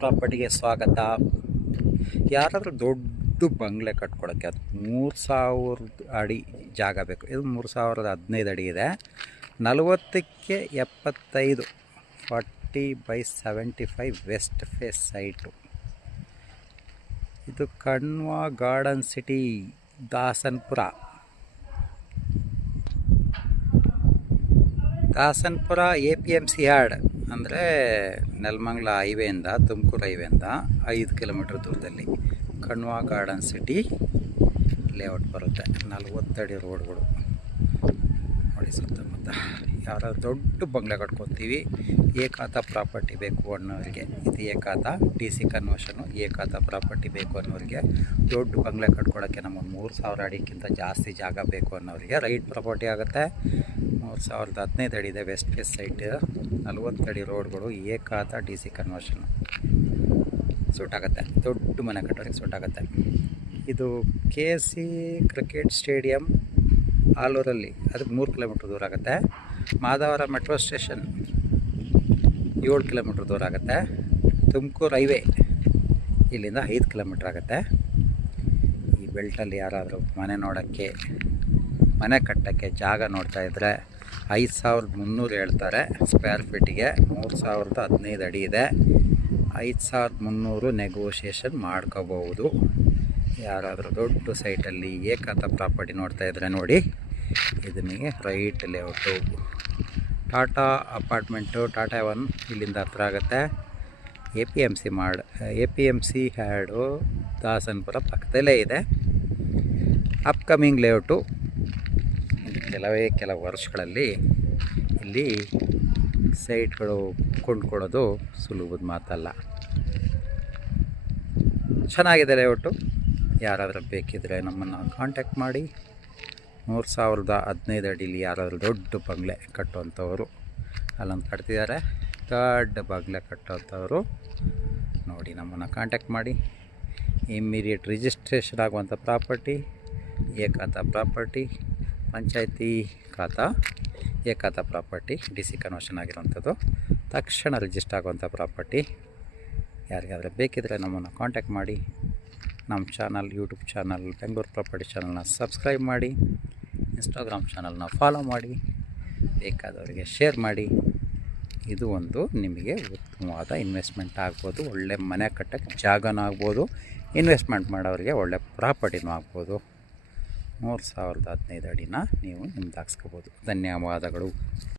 ಪ್ರಾಪರ್ಟಿಗೆ ಸ್ವಾಗತ. ಯಾರಾದರೂ ದೊಡ್ಡ ಬಂಗ್ಲೆ ಕಟ್ಕೊಳಕ್ಕೆ ಅದು 3000 ಅಡಿ ಜಾಗ ಬೇಕು. ಇದು 3015 ಅಡಿ ಇದೆ. 40ಕ್ಕೆ 75, 40/75 ವೆಸ್ಟ್ ಫೇಸ್ ಸೈಟು. ಇದು Kanva garden city, Dasanapura. APMC yard ಅಂದರೆ ನೆಲಮಂಗಲ ಹೈವೇಯಿಂದ, ತುಮಕೂರು ಹೈವೇಯಿಂದ 5 ಕಿಲೋಮೀಟ್ರ್ ದೂರದಲ್ಲಿ ಕಣ್ವ ಗಾರ್ಡನ್ ಸಿಟಿ ಲೇಔಟ್ ಬರುತ್ತೆ. 40 ಅಡಿ ರೋಡ್ಗಳು ನೋಡಿ ಸುತ್ತಮುತ್ತ. ಯಾರಾದ್ರು ದೊಡ್ಡ ಬಂಗ್ಲೆ ಕಟ್ಕೊತೀವಿ, ಏಕಾತ ಪ್ರಾಪರ್ಟಿ ಬೇಕು ಅನ್ನೋರಿಗೆ ಇದು ಏಕಾತ. DC ಕನ್ವರ್ಷನು ಏಕಾತ ಪ್ರಾಪರ್ಟಿ ಬೇಕು ಅನ್ನೋರಿಗೆ, ದೊಡ್ಡ ಬಂಗ್ಲೆ ಕಟ್ಕೊಳಕ್ಕೆ ನಮಗೆ 3000 ಅಡಿಗಿಂತ ಜಾಸ್ತಿ ಜಾಗ ಬೇಕು ಅನ್ನೋರಿಗೆ ರೈಟ್ ಪ್ರಾಪರ್ಟಿ ಆಗುತ್ತೆ. 3015 ಅಡಿ ಇದೆ, ವೆಸ್ಟ್ ಫೇಸ್ ಸೈಟ್, 40 ಅಡಿ ರೋಡ್ಗಳು, ಏಕಾತ DC ಕನ್ವರ್ಷನು ಸೂಟ್ ಆಗುತ್ತೆ. ದೊಡ್ಡ ಮನೆ ಕಟ್ಟೋರಿಗೆ ಸೂಟ್ ಆಗುತ್ತೆ. ಇದು KC ಕ್ರಿಕೆಟ್ ಸ್ಟೇಡಿಯಂ ಆಲೂರಲ್ಲಿ, ಅದಕ್ಕೆ 3 ಕಿಲೋಮೀಟ್ರ್ ದೂರ ಆಗುತ್ತೆ. ಮಾಧವರ ಮೆಟ್ರೋ ಸ್ಟೇಷನ್ 7 ಕಿಲೋಮೀಟ್ರ್ ದೂರ ಆಗುತ್ತೆ. ತುಮಕೂರು ಹೈವೇ ಇಲ್ಲಿಂದ 5 ಕಿಲೋಮೀಟ್ರ್ ಆಗುತ್ತೆ. ಈ ಬೆಲ್ಟಲ್ಲಿ ಯಾರಾದರೂ ಮನೆ ನೋಡೋಕ್ಕೆ, ಮನೆ ಕಟ್ಟೋಕ್ಕೆ ಜಾಗ ನೋಡ್ತಾಯಿದ್ರೆ 5300 ಹೇಳ್ತಾರೆ ಸ್ಕ್ವೇರ್ ಫೀಟಿಗೆ. 3015 ಅಡಿ ಇದೆ. 5300 ನೆಗೋಷಿಯೇಷನ್ ಮಾಡ್ಕೋಬಹುದು. ಯಾರಾದರೂ ದೊಡ್ಡ ಸೈಟಲ್ಲಿ ಏಕಾತ ಪ್ರಾಪರ್ಟಿ ನೋಡ್ತಾಯಿದ್ರೆ ನೋಡಿ, ಇದು ನಿಮಗೆ right layout. Tata apartment, Tata 1 ಇಲ್ಲಿಂದ ಹತ್ರ ಆಗುತ್ತೆ. APMC ಹ್ಯಾಡು ದಾಸನಪುರ ಪಕ್ಕದಲ್ಲೇ ಇದೆ. Upcoming layout. ಕೆಲವು ವರ್ಷಗಳಲ್ಲಿ ಇಲ್ಲಿ ಸೈಟ್ಗಳು ಕೊಂಡ್ಕೊಳ್ಳೋದು ಸುಲಭದ ಮಾತಲ್ಲ. ಚೆನ್ನಾಗಿದೆ ಲೇಔಟು. ಯಾರಾದರೂ ಬೇಕಿದ್ದರೆ ನಮ್ಮನ್ನು ಕಾಂಟ್ಯಾಕ್ಟ್ ಮಾಡಿ. 3015 ಅಡಿಲಿ ಯಾರಾದರೂ ದೊಡ್ಡ ಬಂಗ್ಲೆ ಕಟ್ಟುವಂಥವ್ರು, ಅಲ್ಲೊಂದು ಕಟ್ತಿದ್ದಾರೆ, ದೊಡ್ಡ ಬಂಗ್ಲೆ ಕಟ್ಟುವಂಥವ್ರು ನೋಡಿ ನಮ್ಮನ್ನು ಕಾಂಟ್ಯಾಕ್ಟ್ ಮಾಡಿ. ಇಮ್ಮಿಡಿಯೇಟ್ ರಿಜಿಸ್ಟ್ರೇಷನ್ ಆಗುವಂಥ ಪ್ರಾಪರ್ಟಿ, ಏಕಾತ ಪ್ರಾಪರ್ಟಿ, ಪಂಚಾಯತಿ ಖಾತಾ, ಏಕಾತ ಪ್ರಾಪರ್ಟಿ, DC ಕನ್ವರ್ಷನ್ ಆಗಿರುವಂಥದ್ದು, ತಕ್ಷಣ ರಿಜಿಸ್ಟರ್ ಆಗುವಂಥ ಪ್ರಾಪರ್ಟಿ. ಯಾರಿಗಾದರೂ ಬೇಕಿದ್ದರೆ ನಮ್ಮನ್ನು ಕಾಂಟ್ಯಾಕ್ಟ್ ಮಾಡಿ. ನಮ್ಮ channel, YouTube channel Bengaluru property ಚಾನಲ್ನ ಸಬ್ಸ್ಕ್ರೈಬ್ ಮಾಡಿ, ಇನ್ಸ್ಟಾಗ್ರಾಮ್ ಚಾನಲ್ನ ಫಾಲೋ ಮಾಡಿ, ಬೇಕಾದವರಿಗೆ ಶೇರ್ ಮಾಡಿ. ಇದು ಒಂದು ನಿಮಗೆ ಉತ್ತಮವಾದ ಇನ್ವೆಸ್ಟ್ಮೆಂಟ್ ಆಗ್ಬೋದು. ಒಳ್ಳೆ ಮನೆ ಕಟ್ಟಕ್ಕೆ ಜಾಗನೂ ಆಗ್ಬೋದು, ಇನ್ವೆಸ್ಟ್ಮೆಂಟ್ ಮಾಡೋರಿಗೆ ಒಳ್ಳೆ ಪ್ರಾಪರ್ಟಿನೂ ಆಗ್ಬೋದು. 3015 ಅಡಿನ ನೀವು ನಿಮ್ದು ಹಾಕ್ಸ್ಕೋಬೋದು. ಧನ್ಯವಾದಗಳು.